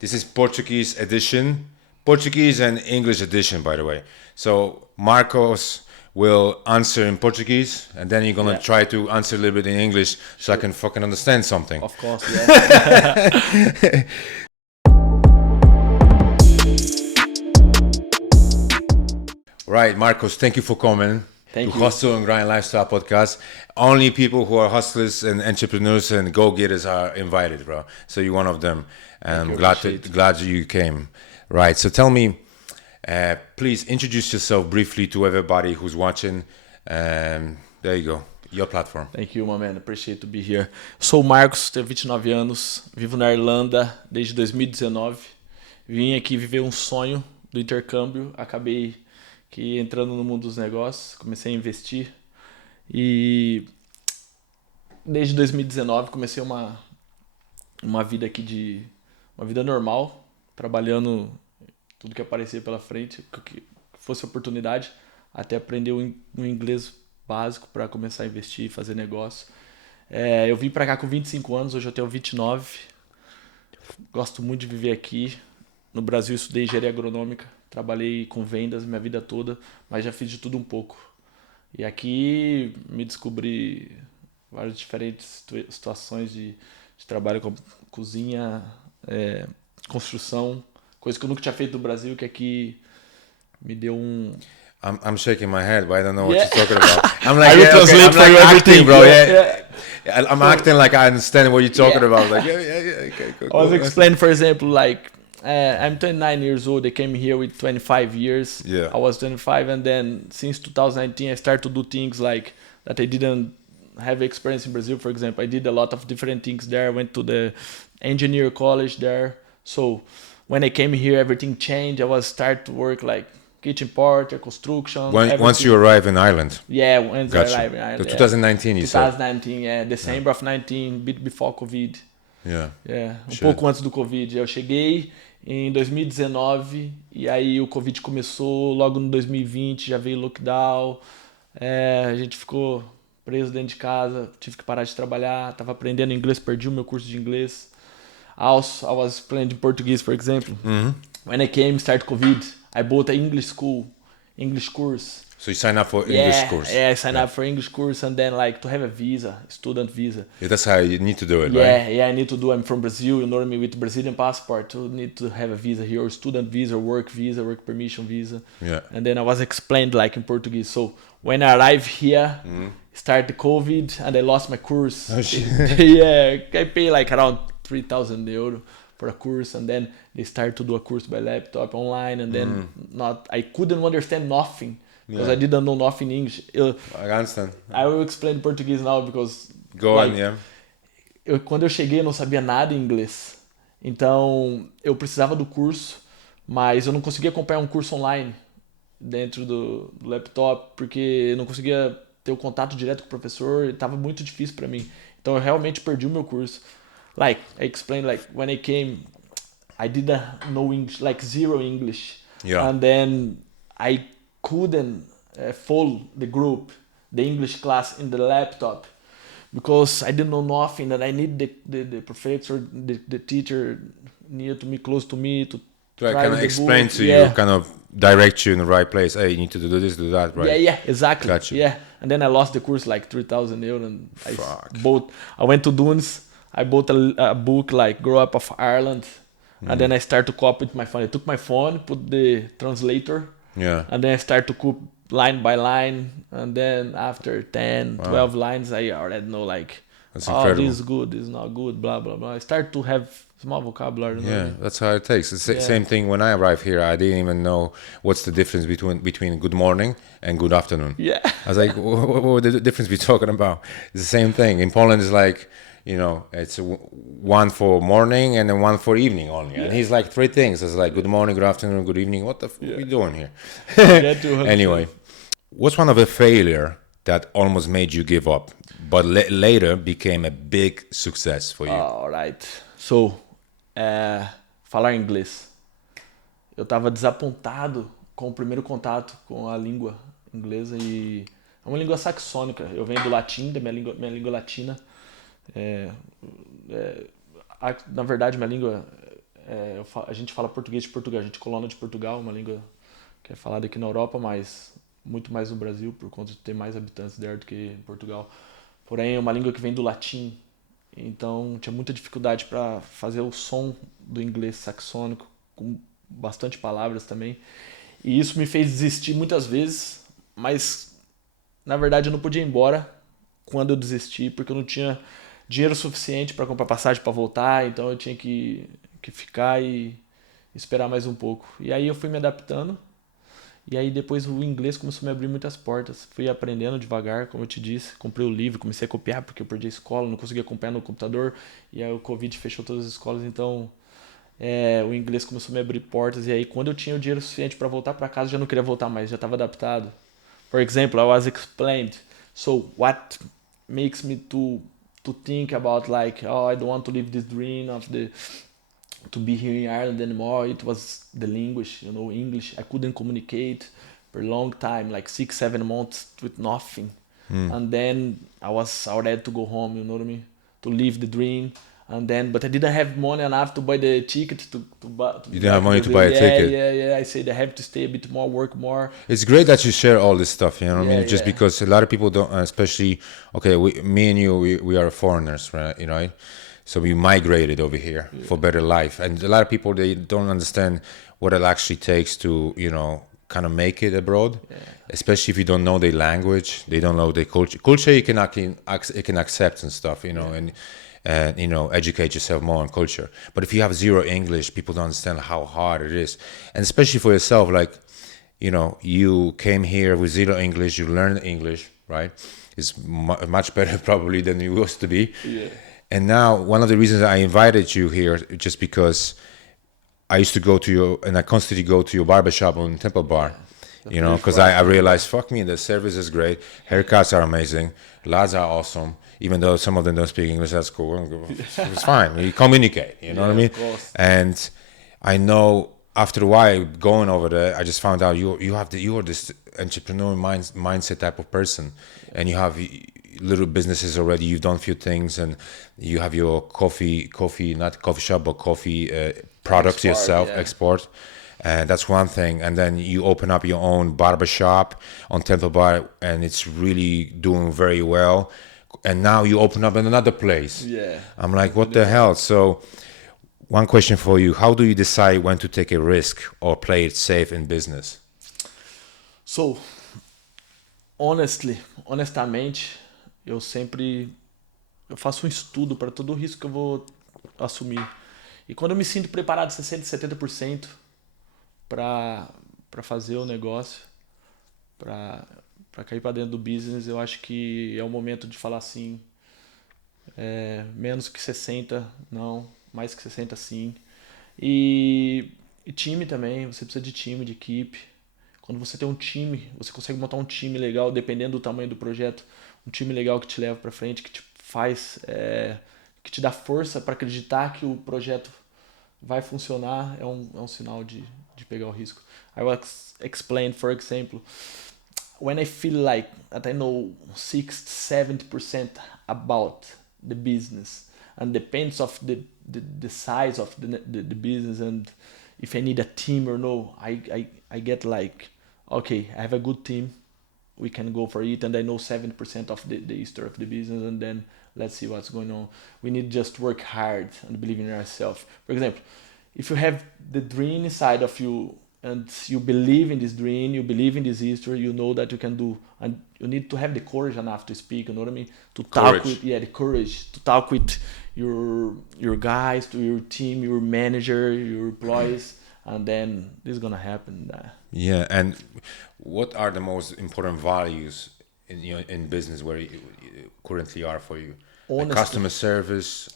This is Portuguese edition, Portuguese and English edition, by the way. So Marcos will answer in Portuguese, and then you're gonna try to answer a little bit in English, so I can fucking understand something. Of course, yeah. Right, Marcos, thank you for coming. Thank to you. Hustle and Grind Lifestyle Podcast. Only people who are hustlers and entrepreneurs and go-getters are invited, bro. So you're one of them. I'm glad you came. Right, so tell me, please introduce yourself briefly to everybody who's watching. There you go, your platform. Thank you, my man. Appreciate to be here. Sou o Marcos, tenho 29 anos, vivo na Irlanda desde 2019. Vim aqui viver um sonho do intercâmbio, acabei que entrando no mundo dos negócios, comecei a investir e desde 2019 comecei uma vida aqui uma vida normal, trabalhando tudo que aparecia pela frente, que fosse oportunidade, até aprender um inglês básico para começar a investir e fazer negócio. Eu vim para cá com 25 anos, hoje eu tenho 29, gosto muito de viver aqui. No Brasil estudei engenharia agronômica, trabalhei com vendas minha vida toda, mas já fiz de tudo um pouco. E aqui me descobri várias diferentes situações de trabalho, como cozinha, construção, coisa que eu nunca tinha feito no Brasil, que aqui me deu um... I'm shaking my head, but I don't know what you're talking about. I'm like, I will translate for you acting, everything, bro. yeah. I'm acting like I understand what you're talking about. Like, okay, cool. I was explaining, for example, like, I'm 29 years old. I came here with 25 years. Yeah. I was 25, and then since 2019, I started to do things like that I didn't have experience in Brazil. For example, I did a lot of different things there. I went to the engineer college there. So when I came here, everything changed. I was start to work like kitchen porter, construction. Once you arrive in Ireland. Yeah, once Gotcha. I arrived in Ireland. 2019, you said. 2019, yeah. December of 19, bit before COVID. Yeah. Pouco antes do Covid. Eu cheguei em 2019 e aí o Covid começou, logo no 2020 já veio lockdown, a gente ficou preso dentro de casa, tive que parar de trabalhar, tava aprendendo inglês, perdi o meu curso de inglês. Also, I was playing Português, for example. Mm-hmm. When I came, start COVID, I bought an English school, English course. So you sign up for English course. Yeah, I signed up for English course, and then like to have a visa, student visa. Yeah, that's how you need to do it, right? Yeah, I need to do. I'm from Brazil. You know me, with Brazilian passport, you need to have a visa here, or student visa, work permission visa. Yeah. And then I was explained like in Portuguese. So when I arrived here, start the COVID, and I lost my course. Oh shit. Yeah, I pay like around 3,000 euro for a course, and then they start to do a course by laptop online, and then I couldn't understand nothing. Because I didn't know nothing in English. I understand. I will explain Portuguese now because... Go on, yeah. Quando eu cheguei, eu não sabia nada em inglês. Então, eu precisava do curso, mas eu não conseguia acompanhar um curso online dentro do laptop, porque eu não conseguia ter o contato direto com o professor, estava muito difícil para mim. Então, eu realmente perdi o meu curso. Like, I explained, like, when I came, I didn't know English, like zero English. Yeah. And then I couldn't follow the group, the English class in the laptop, because I didn't know nothing, and I need the professor, the teacher near to me, close to me, to I kind of explain book. To you, kind of direct you in the right place. Hey, you need to do this, do that, right? Yeah, exactly. Gotcha. Yeah, and then I lost the course like 3,000 euro, and I went to Dunes. I bought a book like Grow Up of Ireland, and then I started to copy with my phone. I took my phone, put the translator. Yeah. And then I start to cook line by line, and then after 10, 12 lines, I already know like, that's incredible. This is good, this is not good, blah, blah, blah. I start to have small vocabulary. Yeah, that's how it takes. It's the same thing when I arrived here. I didn't even know what's the difference between good morning and good afternoon. Yeah. I was like, what the difference we talking about? It's the same thing. In Poland, it's like, you know, it's one for morning and then one for evening only. Yeah. And he's like three things. It's like good morning, good afternoon, good evening. What the f*** are we doing here? Anyway, what's one of the failure that almost made you give up, but later became a big success for you? All right. So, falar inglês. Eu estava desapontado com o primeiro contato com a língua inglesa e é uma língua saxônica. Eu venho do latim, da minha língua latina. Na verdade, minha língua A gente fala português de Portugal, a gente é colônia de Portugal, uma língua que é falada aqui na Europa, mas muito mais no Brasil, por conta de ter mais habitantes there do que em Portugal. Porém, é uma língua que vem do latim, então tinha muita dificuldade para fazer o som do inglês saxônico, com bastante palavras também. E isso me fez desistir muitas vezes, mas na verdade eu não podia ir embora quando eu desisti, porque eu não tinha dinheiro suficiente para comprar passagem para voltar, então eu tinha que ficar e esperar mais um pouco. E aí eu fui me adaptando, e aí depois o inglês começou a me abrir muitas portas. Fui aprendendo devagar, como eu te disse, comprei o livro, comecei a copiar porque eu perdi a escola, não conseguia acompanhar no computador, e aí o Covid fechou todas as escolas, então o inglês começou a me abrir portas, e aí quando eu tinha o dinheiro suficiente para voltar para casa, eu já não queria voltar mais, já estava adaptado. For example, I was explained, so what makes me to think about like, oh, I don't want to live this dream of to be here in Ireland anymore. It was the language, English. I couldn't communicate for a long time, like 6-7 months with nothing. And then I was ready to go home, you know what I mean? To live the dream. But I didn't have money enough to buy the ticket to You didn't have money to buy a ticket. Yeah. I said I have to stay a bit more, work more. It's great that you share all this stuff, you know what I mean? Just Yeah. because a lot of people don't, especially, okay, me and you, we are foreigners, right? You know, so we migrated over here for better life. And a lot of people, they don't understand what it actually takes to, kind of make it abroad, especially if you don't know their language, they don't know their culture. Culture you can accept and stuff, and educate yourself more on culture. But if you have zero English, people don't understand how hard it is. And especially for yourself, like, you came here with zero English, you learned English, right? It's much better probably than you used to be. Yeah. And now one of the reasons I invited you here, just because I used to go to I constantly go to your barbershop on Temple Bar, because I realized, fuck me, the service is great, haircuts are amazing, lads are awesome, even though some of them don't speak English, that's cool, it's fine, you communicate, you know what I mean? Of course. And I know after a while going over there, I just found out you are this entrepreneur mindset type of person, and you have little businesses already. You've done a few things, and you have your coffee not coffee shop, but coffee products yourself, export. And that's one thing. And then you open up your own barbershop on Temple Bar, and it's really doing very well. And now you open up in another place. Yeah. I'm like, what the hell? So one question for you: how do you decide when to take a risk or play it safe in business? So, honestamente, eu faço um estudo para todo o risco que eu vou assumir. E quando eu me sinto preparado 60%, 70% para fazer o negócio, para cair para dentro do business, eu acho que é o momento de falar assim, menos que 60%, não, mais que 60% sim. E time também, você precisa de time, de equipe. Quando você tem um time, você consegue montar um time legal, dependendo do tamanho do projeto, um time legal que te leva para frente, que te faz, que te dá força para acreditar que o projeto vai funcionar, é um sinal de pegar o risco. I will explain, for example, when I feel like that I know 60-70% about the business, and depends of the size of the business, and if I need a team or no, I get like, okay, I have a good team, we can go for it, and I know 70% of the history of the business, and then let's see what's going on. We need to just work hard and believe in ourselves. For example, if you have the dream inside of you, and you believe in this dream, you believe in this history, you know that you can do, and you need to have the courage enough to speak, you know what I mean? To talk with, the courage to talk with your guys, to your team, your manager, your employees, and then this is gonna happen. Yeah, and what are the most important values in business where you currently are for you? Like customer service,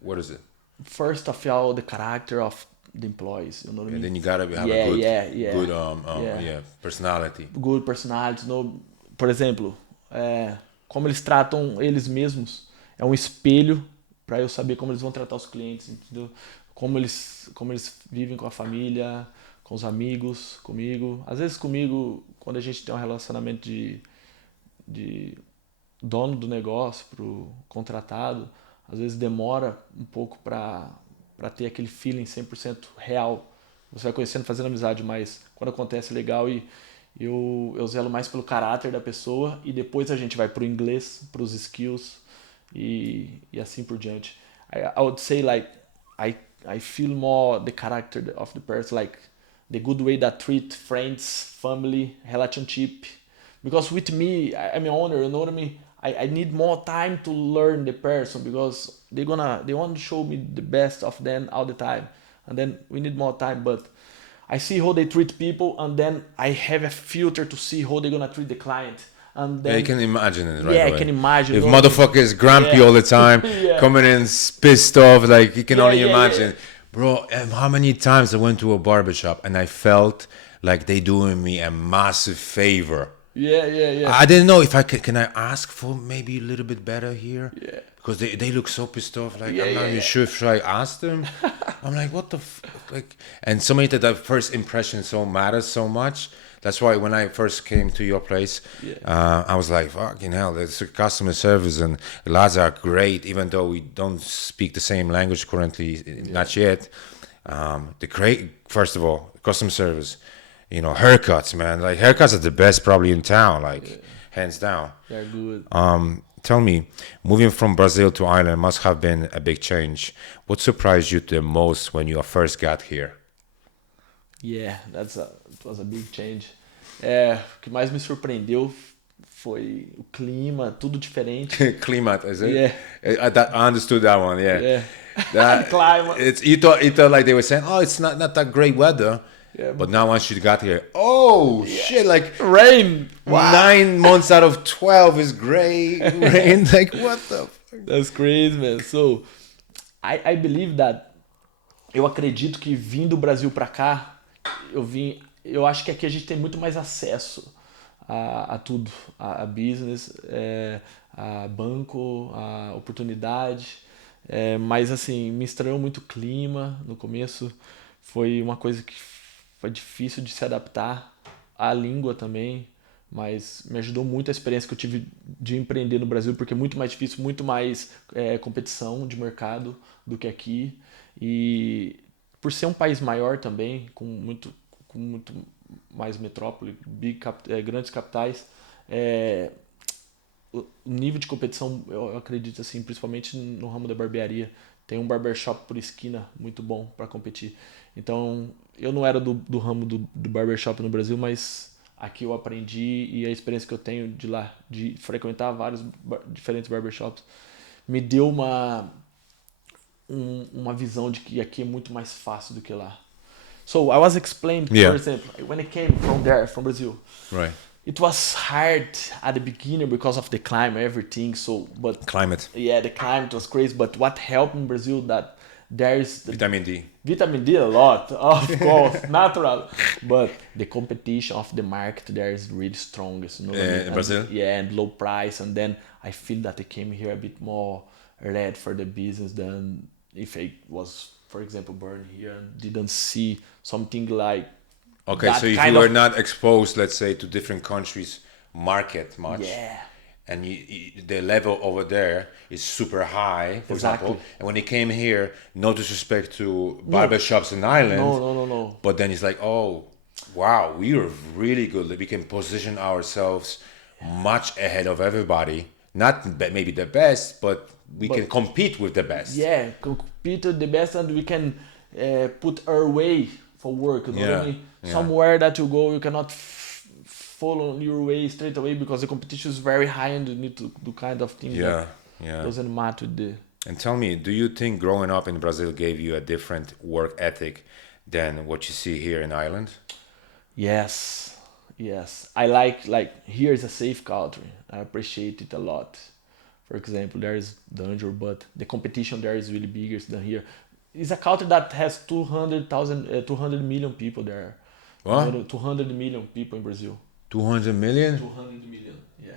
what is it? First of all, the character of the employees, you know what I mean? And then you gotta have a good personality. Good personality, por exemplo, como eles tratam eles mesmos, é um espelho para eu saber como eles vão tratar os clientes, entendeu? Como eles vivem com a família, com os amigos, comigo. Às vezes comigo, quando a gente tem um relacionamento de dono do negócio pro contratado, às vezes demora um pouco para para ter aquele feeling 100% real. Você vai conhecendo, fazendo amizade, mas quando acontece é legal e eu zelo mais pelo caráter da pessoa e depois a gente vai pro inglês, pros skills e assim por diante. I would say like I feel more the character of the person, like the good way that treat friends, family, relationship. Because with me, I'm an owner, you know what I mean? I need more time to learn the person because they want to show me the best of them all the time. And then we need more time, but I see how they treat people and then I have a filter to see how they're gonna treat the client. And then, Yeah, you can imagine it right yeah, away. I can imagine. If motherfucker is grumpy all the time, coming in pissed off, like you can only imagine. Bro, how many times I went to a barbershop and I felt like they doing me a massive favor. Yeah. I didn't know if I can I ask for maybe a little bit better here? Yeah. Because they look so pissed off. Like I'm not even sure if I ask them. I'm like, what the like? And so many that first impression so matters so much. That's why when I first came to your place, I was like, fucking hell, there's customer service and the lads are great, even though we don't speak the same language currently, not yet. The great, first of all, customer service. You know, haircuts, man. Like haircuts are the best probably in town, like hands down. They're good. Tell me, moving from Brazil to Ireland must have been a big change. What surprised you the most when you first got here? Yeah, it was a big change. O que mais me surpreendeu foi o clima, tudo diferente. Climate, is it? Yeah. I understood that one. Yeah. That, Climate. It's you thought like they were saying, oh, it's not that great weather. Yeah, but now once you got here, oh shit! Like rain. Wow. 9 months out of 12 is gray rain. Like what the fuck? That's crazy, man. So I believe that eu acredito que vindo do Brasil pra cá, eu acho que aqui a gente tem muito mais acesso a tudo, a business, a banco, a oportunidade. Mas assim, me estranhou muito o clima no começo. Foi uma coisa que foi difícil de se adaptar, à língua também, mas me ajudou muito a experiência que eu tive de empreender no Brasil, porque é muito mais difícil, muito mais competição de mercado do que aqui. E por ser um país maior também, com muito mais metrópole, grandes capitais, o nível de competição, eu acredito assim, principalmente no ramo da barbearia, tem um barbershop por esquina muito bom para competir. Então, eu não era do ramo do barbershop no Brasil, mas aqui eu aprendi e a experiência que eu tenho de lá, de frequentar vários diferentes barbershops, me deu uma visão de que aqui é muito mais fácil do que lá. So, I was explaining, for example, when I came from Brazil. Right. It was hard at the beginning because of the climate, everything. Climate. Yeah, the climate was crazy. But what helped in Brazil that there's vitamin D. Vitamin D a lot, of course, natural. But the competition of the market there is really strong. You know, in Brazil. Yeah, and low price. And then I feel that I came here a bit more ready for the business than if I was, for example, born here and didn't see something like. Okay, so if you were not exposed, let's say, to different countries' market much, and the level over there is super high, for example, and when he came here, no disrespect to barbershops in Ireland, no. But then it's like, oh, wow, we are really good. We can position ourselves much ahead of everybody. Not maybe the best, but we can compete with the best. Yeah, compete with the best, and we can put our way for work. You know what I mean? Somewhere that you go, you cannot follow your way straight away because the competition is very high and you need to do kind of things that doesn't matter. And tell me, do you think growing up in Brazil gave you a different work ethic than what you see here in Ireland? Yes. I like here is a safe country. I appreciate it a lot. For example, there is danger, but the competition there is really bigger than here. It's a country that has 200 million people there. What? 200 million people in Brazil. 200 million? 200 million, yeah.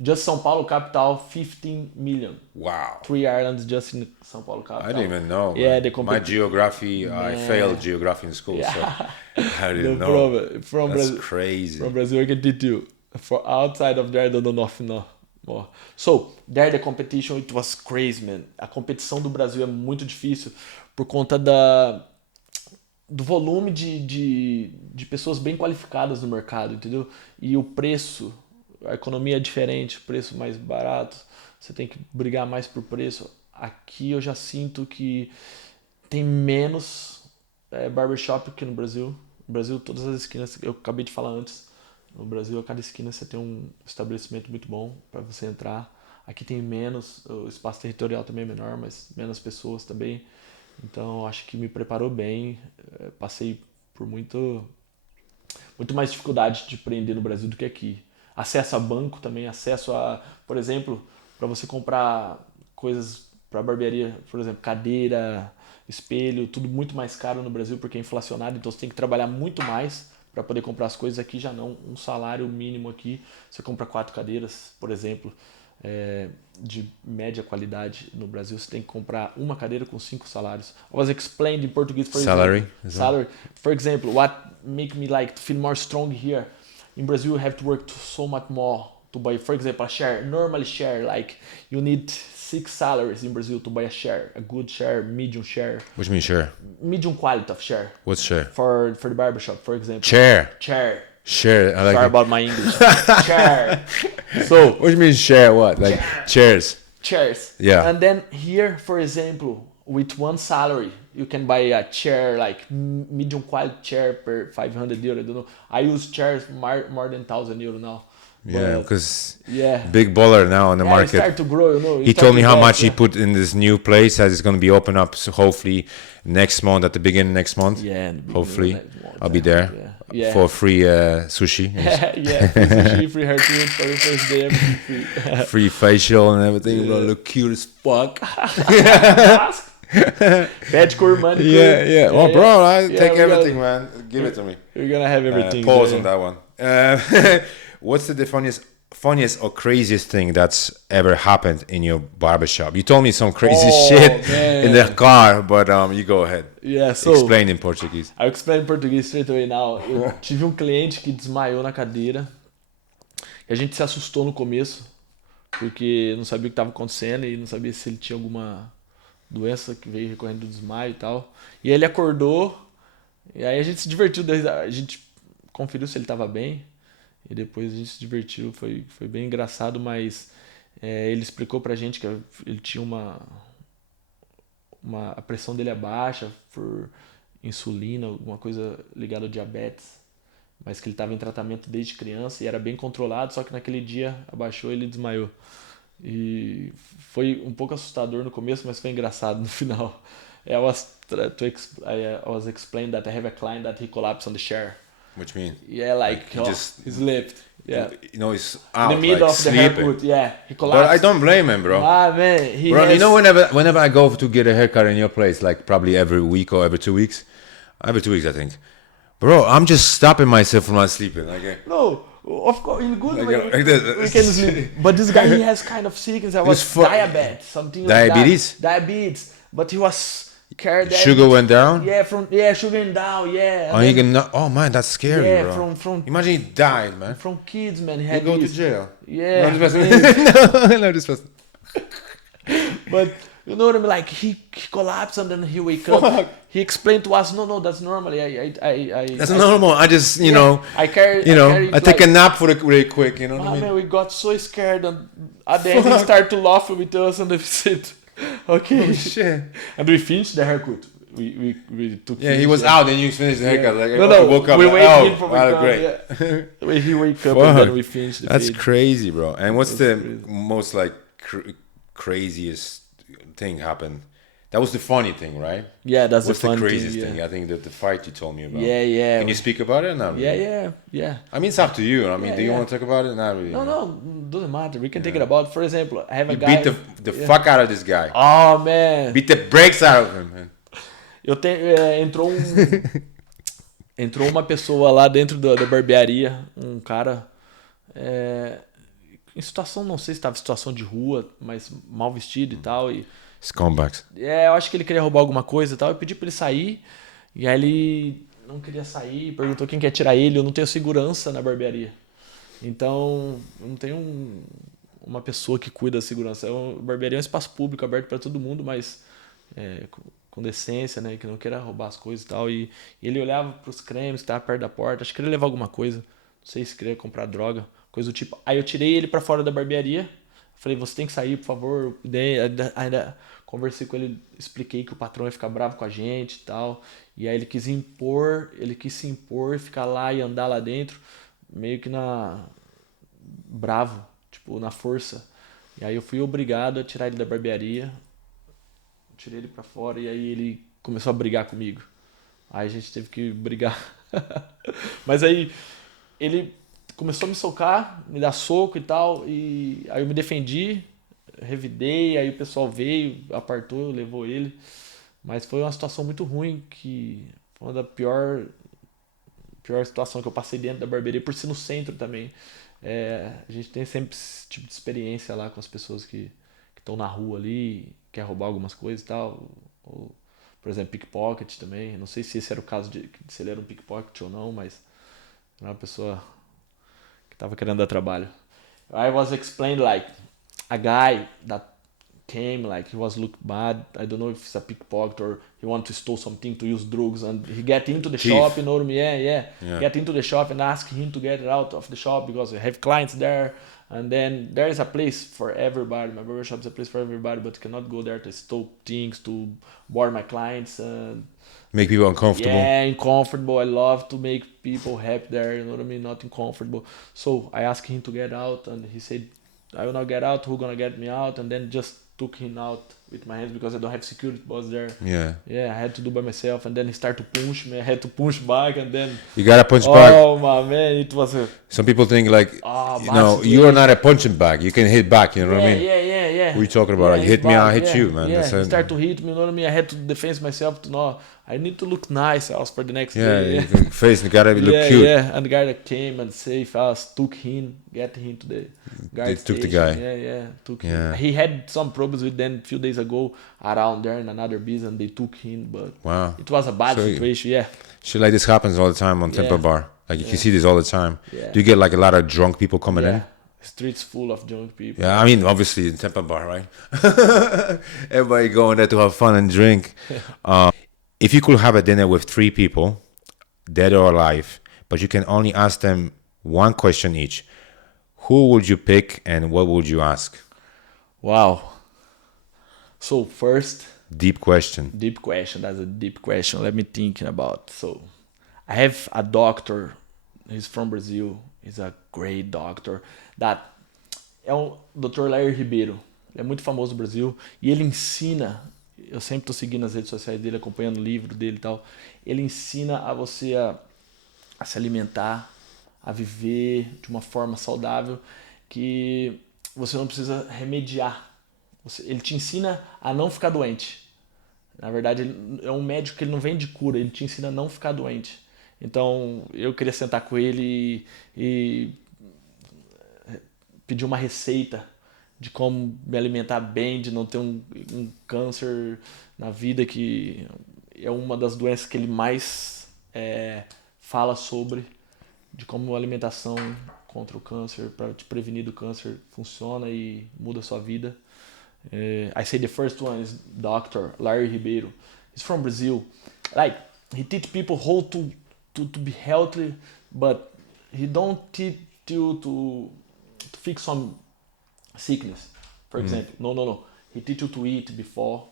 Just São Paulo capital, 15 million. Wow. 3 islands just in São Paulo capital. I didn't even know. Yeah, my geography, I failed geography in school, so I didn't know. That's crazy. From Brazil, I can teach you. For outside of there, I don't know nothing more. So, there the competition, it was crazy, man. A competição do Brasil é muito difícil, por conta do volume de pessoas bem qualificadas no mercado, entendeu? E o preço, a economia é diferente, o preço mais barato, você tem que brigar mais por preço. Aqui eu já sinto que tem menos barbershop que no Brasil. No Brasil, todas as esquinas, eu acabei de falar antes, no Brasil, a cada esquina você tem um estabelecimento muito bom para você entrar. Aqui tem menos, o espaço territorial também é menor, mas menos pessoas também. Então, acho que me preparou bem. Passei por muito mais dificuldade de empreender no Brasil do que aqui. Acesso a banco também, acesso a, por exemplo, para você comprar coisas para barbearia, por exemplo, cadeira, espelho, tudo muito mais caro no Brasil porque é inflacionado, então você tem que trabalhar muito mais para poder comprar as coisas. Aqui já não. Um salário mínimo aqui, você compra 4 cadeiras, por exemplo, de média qualidade. No Brasil você tem que comprar uma cadeira com 5 salários. I was explained in Portuguese, for Salary. example. Salary. For example, what make me like to feel more strong here? In Brazil you have to work so much more to buy, for example, a share. Normally share, like you need 6 salaries in Brazil to buy a share, a good share, medium share. What do you mean share? Medium quality of share. What's share? For the barbershop, for example. Chair. Chair. Share. I like Sorry it. about my English. Chair. So, What do you mean share? What? Like chairs? chairs. Yeah. And then here, for example, with one salary, you can buy a chair, like medium quality chair per 500 euro. I don't know. I use chairs more than 1,000 euro now. Yeah, But, because yeah. big baller now on the It market. start to grow, you know. He told me how much he put in this new place that is going to be open up. So hopefully next month, at the beginning next month. Yeah. in the beginning Hopefully of next month, I'll be there Yeah. for free sushi, Yeah, free sushi, free haircut for your first day, everything free. free facial and everything. Yeah. Bro, look cute as fuck. Mask. Pedicure, manicure. Yeah. Well, bro, I Yeah, take we everything, gotta- man. Give it to me. You're gonna have everything. Pause yeah. on that one. What's the funniest or craziest thing that's ever happened in your barbershop? You told me some crazy shit man. in the car, but you go ahead. Yeah, so Explain in Portuguese. I'll explain in Português straight away now. Eu tive um cliente que desmaiou na cadeira e a gente se assustou no começo porque não sabia o que estava acontecendo e não sabia se ele tinha alguma doença que veio recorrendo do desmaio e tal. E aí ele acordou e aí a gente se divertiu, a gente conferiu se ele estava bem e depois a gente se divertiu, foi bem engraçado, mas ele explicou pra gente que ele tinha a pressão dele é baixa por insulina, alguma coisa ligada ao diabetes, mas que ele estava em tratamento desde criança e era bem controlado, só que naquele dia abaixou e ele desmaiou. E foi um pouco assustador no começo, mas foi engraçado no final. I was explaining that I have a client that he collapsed on the chair. What do you mean? Yeah, like he just he slipped. Yeah. You know, he's In out, the middle like of the sleeping. haircut, yeah, he collapsed. But I don't blame him, bro. Ah, man, Bro, you know, whenever I go to get a haircut in your place, like probably every week or every 2 weeks, I think. Bro, I'm just stopping myself from not sleeping. Like, No, of course, in good way, like this. we can sleep. But this guy, he has kind of sickness. I was diabetes, something like Diabetes? that. Diabetes. But he was scared. Sugar went down? Yeah, sugar went down, yeah. Oh, he can not, oh man, that's scary, Yeah, bro. from Imagine he died, man. from kids, man. He He had go to this. jail. Yeah. No, no, this person. But you know what I mean? Like he collapsed and then he wake up. He explained to us, no, that's normally. That's normal. I just, you know, I carry. I take a nap for really quick, you know what I mean? Man, we got so scared and at the end he started to laugh with us and we said, okay, Oh, shit. and we finished the haircut. We took. Yeah, he was out and you finished the haircut. Like, No, woke up. we like, waited for oh, him. great. Yeah. He wake up and then we finished the That's fade. crazy, bro. And what's the crazy. most like craziest thing happened? That was the funny thing, right? Yeah, that's What's the the fun craziest thing. thing? Yeah. I think that the fight you told me about. Yeah. Can you speak about it or not? Really? Yeah. I mean, it's up to you. I mean, Yeah, do you yeah. want to talk about it? Not really. No, doesn't matter. We can take it about. For example, I have a You guy. beat the fuck out of this guy. Oh man. Beat the brakes out of him, man. Entrou uma pessoa lá dentro da barbearia, um cara em situação, não sei se estava em situação de rua, mas mal vestido e tal. E, Scumbags. eu acho que ele queria roubar alguma coisa e tal. Eu pedi pra ele sair, e aí ele não queria sair, perguntou quem quer tirar ele. Eu não tenho segurança na barbearia. Então, eu não tenho uma pessoa que cuida da segurança. A barbearia é um espaço público aberto para todo mundo, mas com decência, né? Que não queira roubar as coisas e tal. E ele olhava pros cremes que tava perto da porta. Acho que queria levar alguma coisa. Não sei se queria comprar droga, coisa do tipo. Aí eu tirei ele pra fora da barbearia. Falei, você tem que sair, por favor. Daí, ainda conversei com ele, expliquei que o patrão ia ficar bravo com a gente e tal. E aí ele quis se impor, ficar lá e andar lá dentro, meio que bravo, tipo, na força. E aí eu fui obrigado a tirar ele da barbearia, tirei ele pra fora e aí ele começou a brigar comigo. Aí a gente teve que brigar. Mas aí ele começou a me socar, me dar soco e tal, e aí eu me defendi, revidei, aí o pessoal veio, apartou, levou ele. Mas foi uma situação muito ruim, que foi uma da pior situação que eu passei dentro da barbearia, por ser no centro também. A gente tem sempre esse tipo de experiência lá com as pessoas que estão na rua ali, quer roubar algumas coisas e tal. Ou, por exemplo, pickpocket também. Não sei se esse era o caso se ele era um pickpocket ou não, mas era uma pessoa que estava querendo dar trabalho. I was explained like a guy that came, like he was look bad. I don't know if it's a pickpocket or he want to steal something to use drugs, and he get into the shop, you know what I mean? Yeah. Get into the shop and ask him to get out of the shop because we have clients there. And then there is a place for everybody. My barbershop is a place for everybody, but you cannot go there to steal things, to bore my clients. Make people uncomfortable. Yeah, uncomfortable. I love to make people happy there, you know what I mean? Not uncomfortable. So I asked him to get out, and he said, I will not get out, who gonna get me out? And then just took him out with my hands because I don't have security boss there. Yeah, I had to do by myself, and then he started to punch me. I had to punch back, and then you gotta punch back. Oh my man, it was Some people think like, you are not a punching bag. You can hit back. You know what I mean? Yeah. What are you talking about? Like, hit me, I'll hit you, man. Yeah, he started to hit me. You know what I mean? I had to defend myself to know I need to look nice else for the next day. Yeah, your face gotta look cute. Yeah, and the guy that came and saved us took him, get him to the guard They took station. the guy. Took him. He had some problems with them a few days ago around there in another business, and they took him, but it was a bad situation. Shit like this happens all the time on Temple Bar. Like you can see this all the time. Do you get like a lot of drunk people coming in? Streets full of drunk people. Yeah, I mean, obviously in Temple Bar, right? Everybody going there to have fun and drink. If you could have a dinner with 3 people, dead or alive, but you can only ask them one question each, who would you pick and what would you ask? Wow. So first... Deep question. That's a deep question. Let me think about. So I have a doctor. He's from Brazil. He's a great doctor. É o Dr. Lair Ribeiro. Ele é muito famoso no Brasil. E ele ensina... Eu sempre tô seguindo as redes sociais dele, acompanhando o livro dele e tal. Ele ensina a você a se alimentar, a viver de uma forma saudável, que você não precisa remediar. Ele te ensina a não ficar doente. Na verdade, ele é um médico que ele não vende cura, ele te ensina a não ficar doente. Então, eu queria sentar com ele e pedir uma receita de como me alimentar bem, de não ter um câncer na vida, que é uma das doenças que ele mais fala sobre, de como a alimentação contra o câncer, para te prevenir do câncer, funciona e muda a sua vida. I say the first one is Dr. Larry Ribeiro. He's from Brazil. Like, he teach people how to be healthy, but he don't teach you to fix some sickness, for example. No. He teach you to eat before,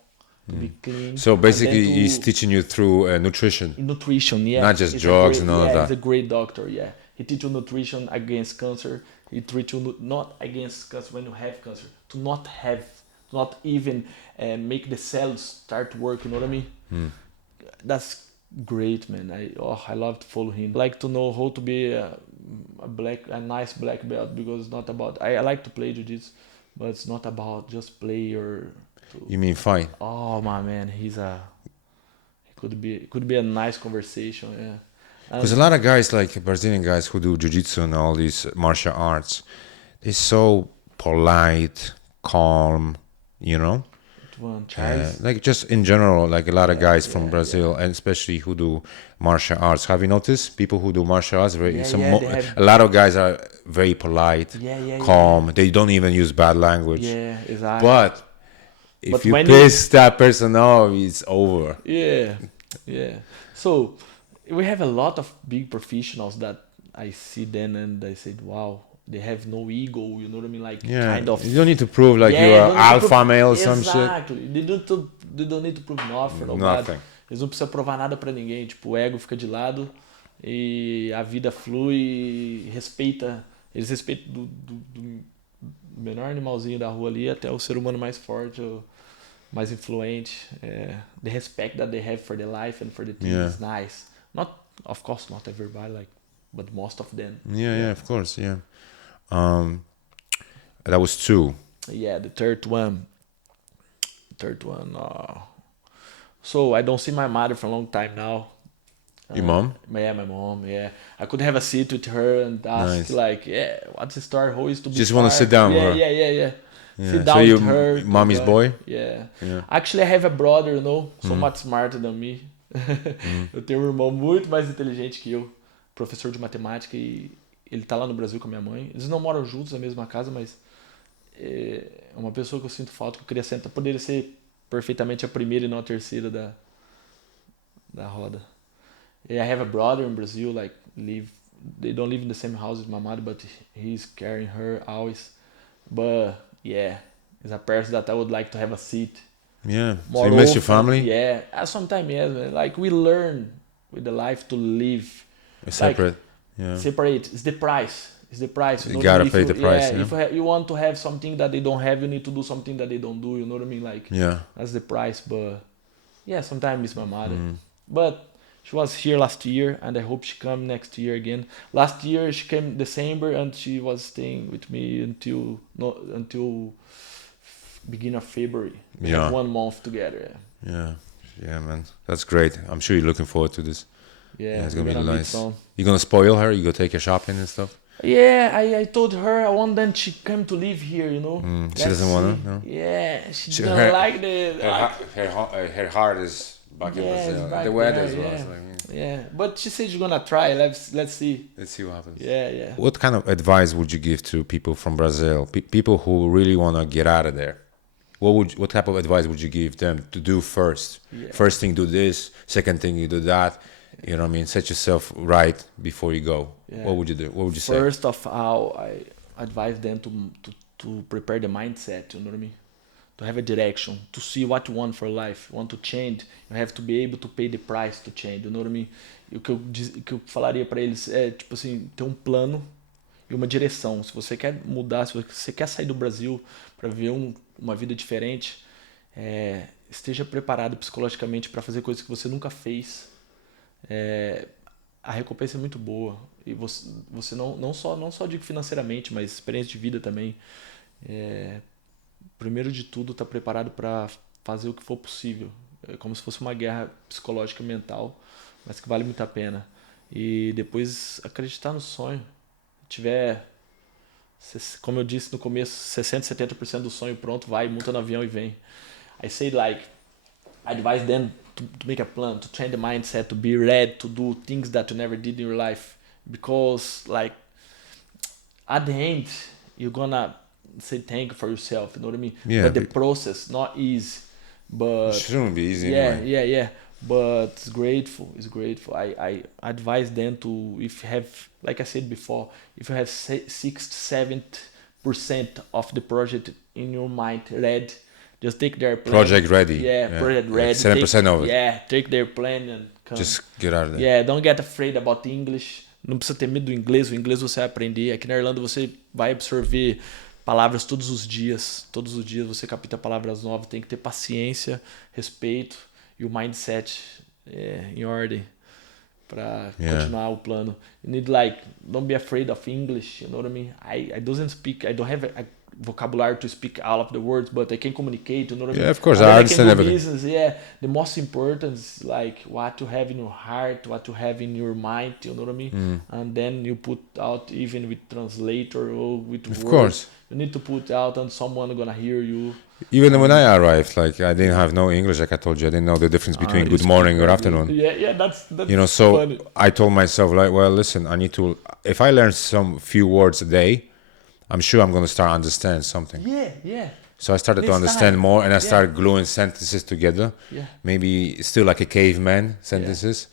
to be clean. So basically, he's teaching you through nutrition. Nutrition, yeah. Not just drugs and all of that. He's a great doctor, yeah. He teach you nutrition against cancer. He treat you not against cancer when you have cancer. To not even make the cells start to work, you know what I mean? That's great, man. I love to follow him. I like to know how to be a nice black belt, because it's not about... I like to play jiu-jitsu, but it's not about just play or... You mean fight? Oh, my man, it could be a nice conversation, yeah. Because a lot of guys, like Brazilian guys who do jiu-jitsu and all these martial arts, they're so polite, calm, you know? Like just in general, like a lot of guys from Brazil, and especially who do martial arts. Have you noticed people who do martial arts? A lot of guys are very polite, calm. They don't even use bad language. Yeah, exactly. But if you piss that person off, it's over. Yeah. So we have a lot of big professionals that I see then and I said, wow, they have no ego, you know what I mean? Like kind of. You don't need to prove like you are alpha male or some shit. Exactly. They don't need to prove nothing. Nothing. Eles não precisam provar nada pra ninguém. Tipo, o ego fica de lado e a vida flui e respeita. Eles respeitam do menor animalzinho da rua ali até o ser humano mais forte, o mais influente. The respect that they have for their life and for the things is nice. Not, of course, not everybody, like, but most of them. Yeah, of course, yeah. That was 2. Yeah, the third one. So I don't see my mother for a long time now. Your mom? Yeah, my mom. Yeah, I could have a seat with her and ask like, what's the story? How is to be? Just want to sit down with her. Yeah. Sit down with her. Mommy's boy? Yeah. Actually, I have a brother, you know, so much smarter than me. Eu tenho um irmão muito mais inteligente que eu, professor de matemática, e ele tá lá no Brasil com a minha mãe. Eles não moram juntos na mesma casa, mas é uma pessoa que eu sinto falta, que eu queria sentar, poderia ser perfeitamente a primeira e não a terceira da roda. I have a brother in Brazil, like they don't live in the same house as my mother, but he's carrying her always. But yeah, it's a person that I would like to have a seat. Yeah. So you miss your family? Yeah. Sometimes, yes. Like we learn with the life to live. Separate. Separate. It's the price. You gotta pay the price. If you want to have something that they don't have, you need to do something that they don't do. You know what I mean? Like, that's the price. But yeah, sometimes I miss my mother. But she was here last year, and I hope she come next year again. Last year she came December, and she was staying with me until beginning of February. We have 1 month together. Yeah, man, that's great. I'm sure you're looking forward to this. Yeah, it's gonna be nice. You gonna spoil her? You go take her shopping and stuff? Yeah, I told her I want them to come to live here, you know. She doesn't want to, no? Yeah, she doesn't like the... Her heart is back in Brazil. The weather as well. Yeah, but she said she's gonna try. Let's see. Let's see what happens. Yeah. What kind of advice would you give to people from Brazil? People who really want to get out of there? What type of advice would you give them to do first? Yeah. First thing, do this. Second thing, you do that. You know what I mean? Set yourself right before you go. Yeah. What would you do? What would you say? First of all, I advise them to prepare the mindset. You know what I mean? To have a direction, to see what you want for life. You want to change, you have to be able to pay the price to change. You know what I mean? E o que eu falaria para eles é, tipo assim, ter um plano e uma direção. Se você quer mudar, se você quer sair do Brasil para viver uma vida diferente, esteja preparado psicologicamente para fazer coisas que você nunca fez. A recompensa é muito boa. E você não só digo financeiramente, mas experiência de vida também. Primeiro de tudo, tá preparado para fazer o que for possível. É como se fosse uma guerra psicológica e mental, mas que vale muito a pena. E depois acreditar no sonho. Tiver, como eu disse no começo, 60%, 70% do sonho pronto, vai, monta no avião e vem. I say like, I advise them to make a plan, to train the mindset, to be ready to do things that you never did in your life. Because like, at the end, you're gonna say thank you for yourself, you know what I mean? Yeah, but the process not easy, but it shouldn't be easy. Yeah. But it's grateful. I advise them to, if you have, like I said before, if you have 60-70% of the project in your mind ready, just take their plan. Project ready. Project ready. 7% of it. Yeah, take their plan and come. Just get out of there. Yeah, don't get afraid about English. Não precisa ter medo do inglês. O inglês você vai aprender. Aqui na Irlanda você vai absorver palavras todos os dias. Todos os dias você capta palavras novas. Tem que ter paciência, respeito e o mindset em ordem para continuar o plano. You need don't be afraid of English. You know what I mean? I don't have a vocabulary to speak all of the words, but I can communicate. You know what I mean? Yeah, of course. I understand everything. Business, the most important is like what you have in your heart, what you have in your mind. You know what I mean? And then you put out even with translator or with words. Of course. You need to put out and someone gonna hear you. Even when I arrived, I didn't have no English. Like I told you, I didn't know the difference between good morning or afternoon. Yeah, that's so funny. I told myself, well, listen, I need to. If I learn some few words a day, I'm sure I'm gonna start understanding something. Yeah. So I started to Next understand time. more, and I Yeah. started gluing sentences together. Yeah. Maybe still like a caveman sentences,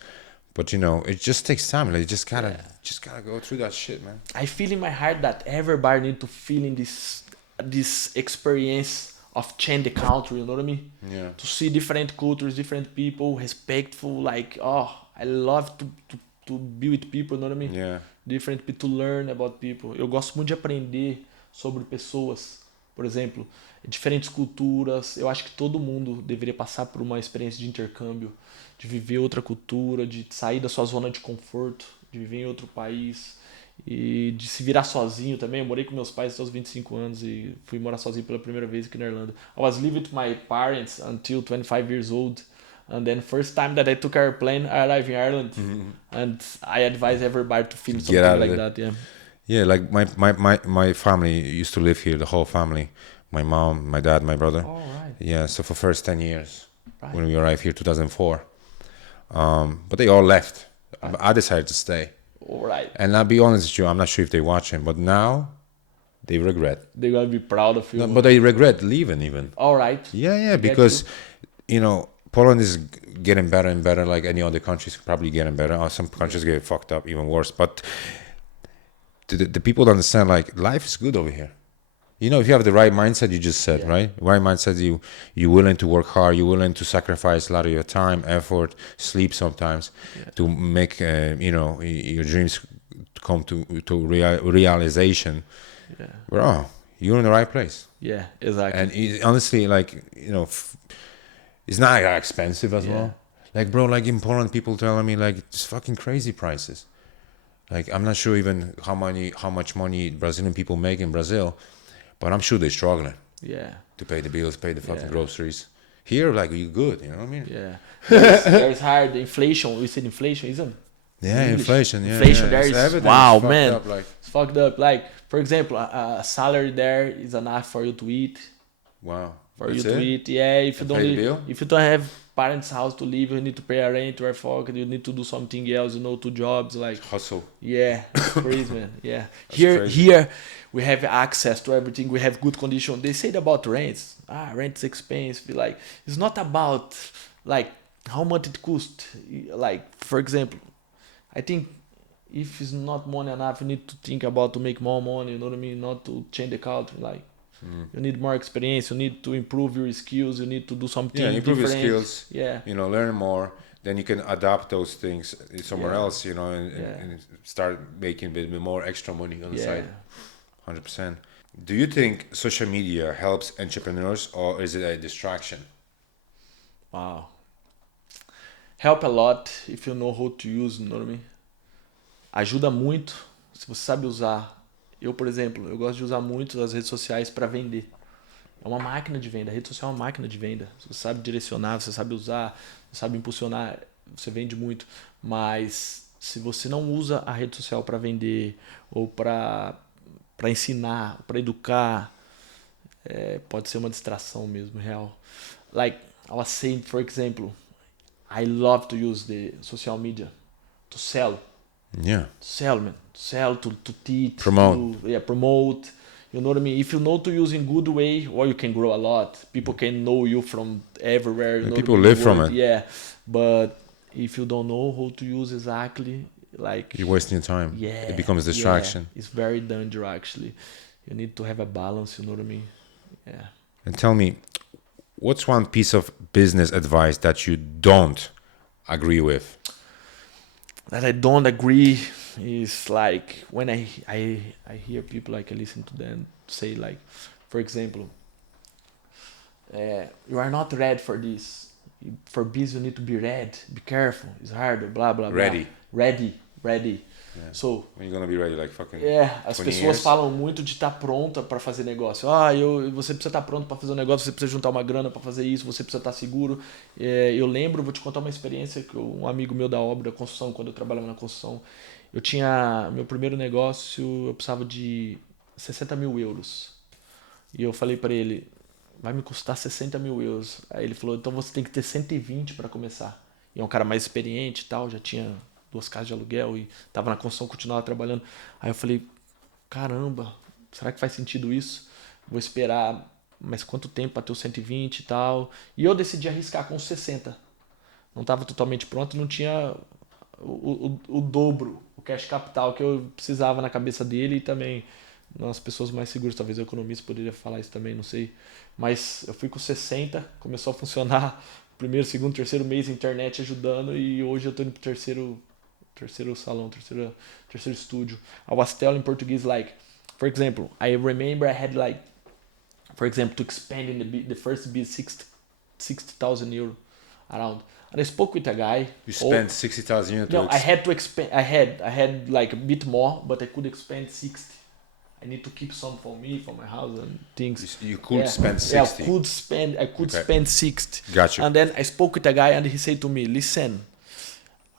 but you know, it just takes time. Like you just gotta go through that shit, man. I feel in my heart that everybody need to feel in this experience of change the culture, you know what I mean? Yeah. To see different cultures, different people, respectful, like, I love to be with people, you know what I mean? Yeah. Different people, to learn about people. Eu gosto muito de aprender sobre pessoas, por exemplo, diferentes culturas. Eu acho que todo mundo deveria passar por uma experiência de intercâmbio, de viver outra cultura, de sair da sua zona de conforto, de viver em outro país e de se virar sozinho também. Eu morei com meus pais até os 25 anos e fui morar sozinho pela primeira vez aqui na Irlanda. I was living with my parents until 25 years old. And then first time that I took our plane, I arrived in Ireland. And I advise everybody to feel something out of like it. that, yeah. Yeah, like my family used to live here, the whole family. My mom, my dad, my brother. All right. Yeah, so for first 10 years Right. when we arrived here, 2004. But they all left. I decided to stay. All right. And I'll be honest with you, I'm not sure if they're watching, but now they regret. They're going to be proud of you. No, but they regret leaving even. All right. Yeah, because, you know, Poland is getting better and better, like any other countries probably getting better. Some countries get fucked up, even worse. But the people don't understand, like, life is good over here. You know, if you have the right mindset, you just said, right? Right mindset, you're willing to work hard, you're willing to sacrifice a lot of your time, effort, sleep sometimes to make, you know, your dreams come to realization. Yeah. Bro, you're in the right place. Yeah, exactly. And honestly, like, you know, it's not that expensive as well. Like, bro, like in Poland, people telling me, like, it's fucking crazy prices. Like, I'm not sure even how much money Brazilian people make in Brazil, but I'm sure they're struggling to pay the bills, pay the fucking groceries. Here, like, you're good, you know what I mean? Yeah. There's hard inflation. We said inflation, isn't it? Yeah, inflation. Yeah, Inflation yeah. there is, wow, man. It's fucked up. Like, for example, a salary there is enough for you to eat. Wow. For you to eat, yeah. If you don't have parents' house to live, you need to pay a rent or you need to do something else, you know, 2 jobs, like hustle. Yeah, it's crazy, man. Yeah. That's Here we have access to everything. We have good condition. They said about rents. Rent's expensive. Like, it's not about like how much it costs. Like, for example, I think if it's not money enough, you need to think about to make more money. You know what I mean? Not to change the culture. Like, you need more experience. You need to improve your skills. You need to do something improve different. Your skills. Yeah. You know, learn more. Then you can adapt those things somewhere else. You know, and start making a bit more extra money on the side. 100%. Do you think social media helps entrepreneurs or is it a distraction? Wow. Help a lot if you know how to use, you know what I mean? Ajuda muito se você sabe usar. Eu, por exemplo, eu gosto de usar muito as redes sociais para vender. É uma máquina de venda. A rede social é uma máquina de venda. Se você sabe direcionar, você sabe usar, você sabe impulsionar, você vende muito. Mas se você não usa a rede social para vender ou para ensinar, para educar, pode ser uma distração mesmo, real. Like I was saying, for example, I love to use the social media to sell. Yeah. Sell, man. Sell, to teach. Promote. Promote. You know what I mean? If you know to use in good way, well, you can grow a lot. People can know you from everywhere. You know people live from it. Yeah. But if you don't know how to use exactly, like... You're wasting your time. Yeah. It becomes a distraction. Yeah, it's very dangerous, actually. You need to have a balance, you know what I mean? Yeah. And tell me, what's one piece of business advice that you don't agree with? That I don't agree is like when I hear people, like I listen to them say, like, for example, you are not ready for this. For business you need to be ready. Be careful. It's hard. Blah blah blah. Ready. Yeah. So, when you're gonna be ready, like fucking. As pessoas falam muito de estar pronta para fazer negócio. Você precisa estar pronto para fazer um negócio, você precisa juntar uma grana para fazer isso, você precisa estar seguro. Eu lembro, vou te contar uma experiência que um amigo meu da obra, da construção, quando eu trabalhava na construção, eu tinha meu primeiro negócio, eu precisava de 60 mil euros. E eu falei para ele, vai me custar 60 mil euros. Aí ele falou, então você tem que ter 120 para começar. E é um cara mais experiente e tal, já tinha 2 casas de aluguel e tava na construção, continuava trabalhando. Aí eu falei, caramba, será que faz sentido isso? Vou esperar mas quanto tempo para ter o 120 e tal. E eu decidi arriscar com os 60. Não estava totalmente pronto, não tinha o dobro, o cash capital que eu precisava na cabeça dele, e também nas pessoas mais seguras, talvez o economista poderia falar isso também, não sei. Mas eu fui com 60, começou a funcionar primeiro, segundo, terceiro mês, internet ajudando, e hoje eu estou indo pro terceiro salão, terceiro estúdio. I was telling in Portuguese, like, for example, I remember I had like, for example, to expand in the first bid 60,000 euro around. And I spoke with a guy. You spent 60,000 euros. No, I had to expand. I had like a bit more, but I could expand 60. I need to keep some for me, for my house and things. You could spend 60. Yeah, I could spend 60. Gotcha. And then I spoke with a guy, and he said to me, "Listen,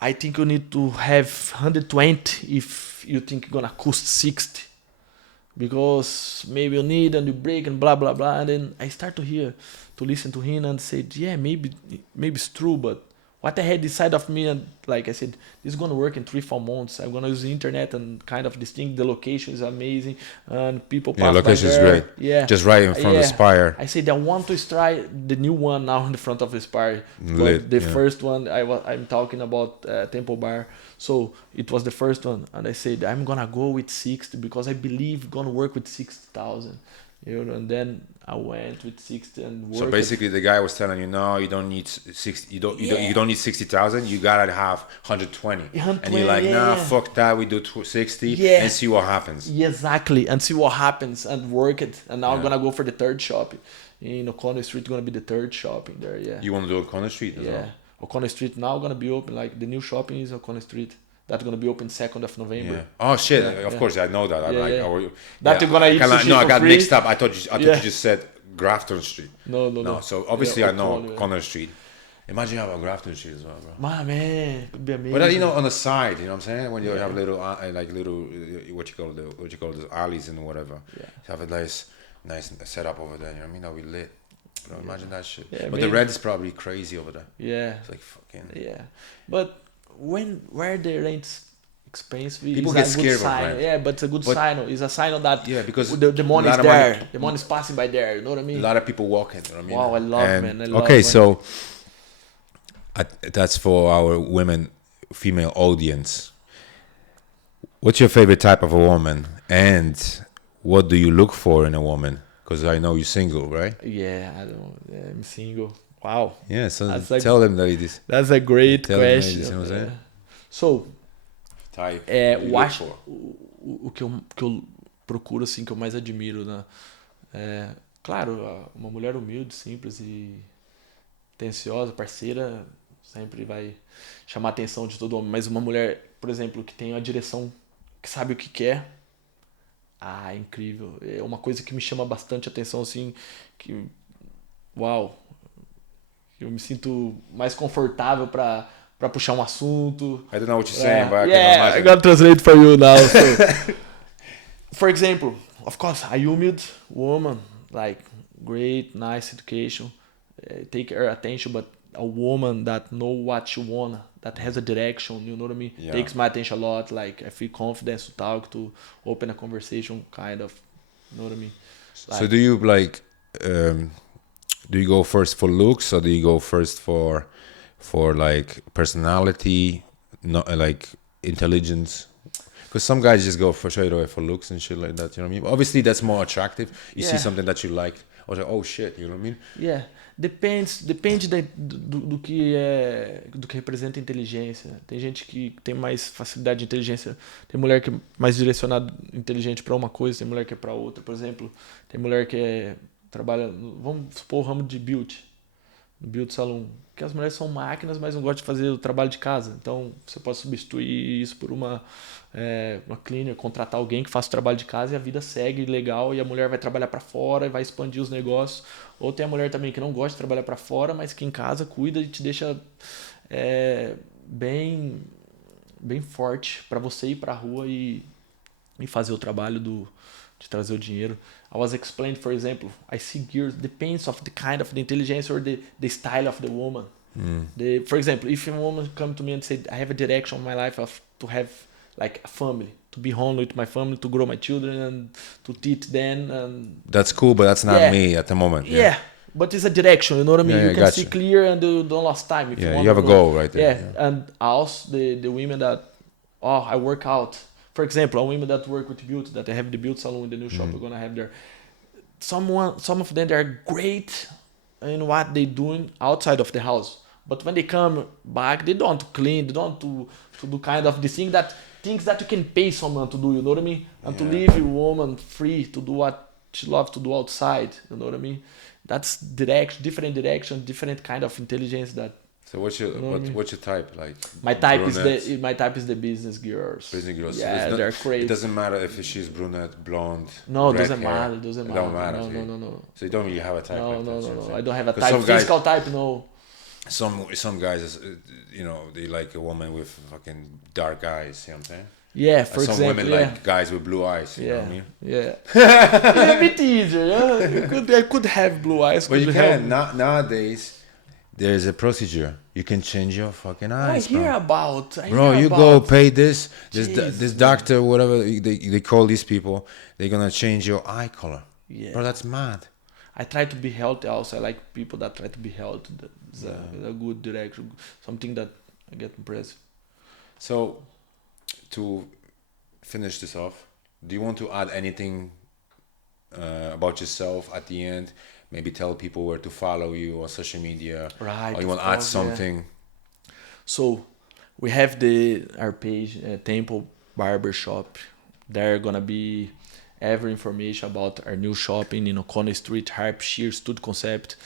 I think you need to have 120 if you think you're gonna cost 60, because maybe you need and you break and blah blah blah." And then I start to listen to him and said, "Yeah, maybe it's true, but what I had inside of me, and like I said, this is gonna work in 3-4 months. I'm gonna use the internet and kind of this thing. The location is amazing, and people pass by location is there. great. Yeah, Just right in front of the Spire. I said I want to try the new one now in the front of the Spire. But the first one I'm talking about Temple Bar. So it was the first one, and I said I'm gonna go with 60 because I believe gonna work with 60,000. And then I went with 60 and worked. So basically, the guy was telling you, no, you don't need 60. You don't need 60,000. You gotta have 120. And you're like, nah, fuck that. We do 60 and see what happens. Yeah, exactly, and see what happens and work it. And now I'm gonna go for the third shop in O'Connell Street. Gonna be the third shopping there. Yeah. You want to do O'Connell Street as well? O'Connell Street now gonna be open. Like the new shopping is O'Connell Street. That's gonna be open 2nd of November. Yeah. Oh shit! Of course, I know that. That you're gonna eat sushi No, I got free? mixed up. I thought you just said Grafton Street. No. So obviously I know Connor Street. Imagine having Grafton Street as well, bro. Man, could be amazing. But on the side, you know what I'm saying? When you have little what you call those alleys and whatever. Yeah. You have a nice setup over there. You know what I mean? That'll be lit. You know, imagine that shit. Yeah, but the rent is probably crazy over there. Yeah. It's like fucking. Yeah, but where the rent's expensive, people get scared of rent. Yeah, but it's a good sign. It's a sign of that. Yeah, because the money is there. The money is passing by there. You know what I mean? A lot of people walking. You know what I mean? Wow, I love, man. I love okay, so that's for our female audience. What's your favorite type of a woman, and what do you look for in a woman? Because I know you're single, right? Yeah, I'm single. Wow. Yeah, so tell them, ladies. That's a great question. Ladies, you know what I'm saying? So, type. Eu acho o que eu procuro, assim, que eu mais admiro, né? Claro, uma mulher humilde, simples e atenciosa, parceira, sempre vai chamar a atenção de todo homem. Mas uma mulher, por exemplo, que tem uma direção, que sabe o que quer, é incrível. É uma coisa que me chama bastante atenção, assim, que, uau, eu me sinto mais confortável para puxar um assunto. I don't know what you're saying, but I gotta translate for you now. So, for example, of course, a humid woman, like great, nice education, take her attention, but a woman that know what she want, that has a direction, you know what I mean? Yeah. Takes my attention a lot. Like I feel confidence to talk, to open a conversation, kind of, you know what I mean? Like, so do you do you go first for looks, or do you go first for like personality, not like intelligence? Because some guys just go for straight away for looks and shit like that, you know what I mean? Obviously that's more attractive. You see something that you like, or like, oh shit, you know what I mean? Yeah, depende do que representa inteligência. Tem gente que tem mais facilidade de inteligência, tem mulher que é mais direcionada inteligente para uma coisa, tem mulher que é para outra. Por exemplo, tem mulher que trabalha, vamos supor, o ramo de beauty, no beauty salon, que as mulheres são máquinas, mas não gostam de fazer o trabalho de casa. Então você pode substituir isso por uma cleaner, contratar alguém que faça o trabalho de casa e a vida segue legal, e a mulher vai trabalhar para fora e vai expandir os negócios. Ou tem a mulher também que não gosta de trabalhar para fora, mas que em casa cuida e te deixa bem forte para você ir para a rua e fazer o trabalho de trazer o dinheiro. I was explained, for example, I see gears, depends of the kind of the intelligence or the style of the woman. For example, if a woman come to me and say, I have a direction in my life to have like a family, to be home with my family, to grow my children and to teach them. And That's cool, but that's not Yeah. me at the moment. yeah, but it's a direction, you know what I mean? Yeah, You can gotcha. see clear and don't lose time. If Yeah, you you have a go. goal right there. Yeah, and also the women that, I work out. For example, a women that work with beauty, that I have the beauty salon in the new shop we're gonna have there. Some of them, they are great in what they doing outside of the house. But when they come back, they don't clean, they don't to do kind of the things that you can pay someone to do, you know what I mean? And to leave your woman free to do what she loves to do outside, you know what I mean? That's different direction, different kind of intelligence that. So what's your type like? My type Brunettes? is the business girls. Business girls. Yeah, they're crazy. It doesn't matter if she's brunette, blonde. No, it red doesn't hair. matter. It doesn't matter. Don't matter. No. So you don't really have a type. No, like no, that, no, so no. I don't have a 'Cause type. some guys- Physical type, no. Some guys, they like a woman with fucking dark eyes. You know what I'm saying? Yeah, for Some example, women like guys with blue eyes. You know what I mean? Yeah. It's a bit easier. Yeah, I could have blue eyes. But you could can. have- Nowadays, there's a procedure. You can change your fucking I eyes, hear bro. about. Bro, you go pay this Jesus, doctor, whatever they call these people. They're gonna change your eye color. Yeah. Bro, that's mad. I try to be healthy also. I like people that try to be healthy. That's a good direction. Something that I get impressed. So, to finish this off, do you want to add anything about yourself at the end? Maybe tell people where to follow you on social media. Right. Or you want to add something? So we have our page, Temple Barbershop. There gonna be every information about our new shopping in O'Connell Street, Hampshire, Studio Concept.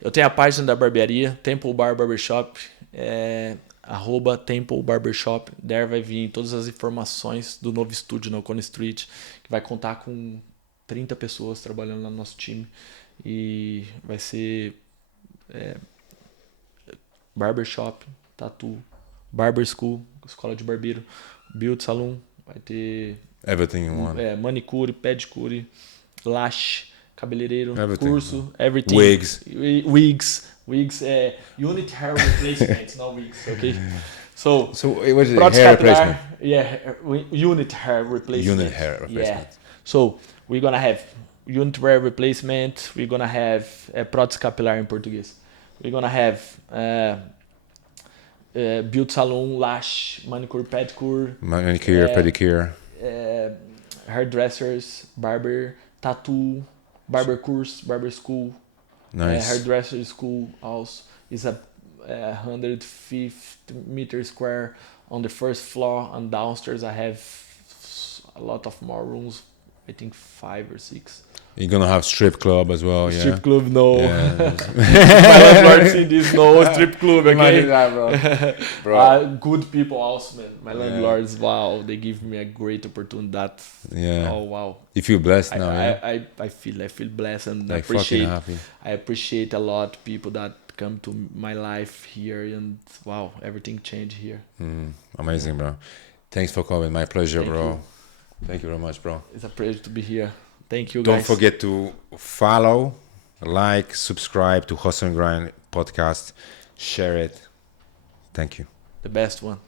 Eu tenho a página da barbearia, Temple Bar Barbershop, @Temple Barbershop. There vai vir todas as informações do novo estúdio na O'Connell Street, que vai contar com 30 pessoas trabalhando lá no nosso time. E vai ser barbershop, tatu, barber school, escola de barbeiro, beauty salon, vai ter Everything you want. manicure, pedicure, lash, cabeleireiro, Everything. curso, everything. Wigs. Wigs, unit hair replacements, not wigs, okay? So What is it? prótese Hair capilar, replacement. yeah, unit hair replacement. Unit hair replacement. Yeah. So we're gonna have unit hair replacement. We're gonna have prótese capilar in Português. We're gonna have beauty salon, lash, manicure, pedicure, Manicure, pedicure. hairdressers, barber, tattoo, barber course, barber school, Nice. hairdresser school also is a 150 meter square on the first floor, and downstairs I have a lot of more rooms, I think 5 or 6. You're gonna have strip club as well, yeah. Strip club, no. Yeah. My landlord see this, no strip club, okay? Bro. Good people also, man. My landlords, wow, they give me a great opportunity. That, Yeah. oh wow. You feel blessed now, yeah? I feel blessed, and Like fucking happy. I appreciate a lot people that come to my life here, and wow, everything changed here. Amazing, bro. Thanks for coming. My pleasure, Thank bro. you. Thank you very much, bro. It's a pleasure to be here. Thank you, Don't guys. forget to follow, like, subscribe to Hustle and Grind podcast. Share it. Thank you. The best one.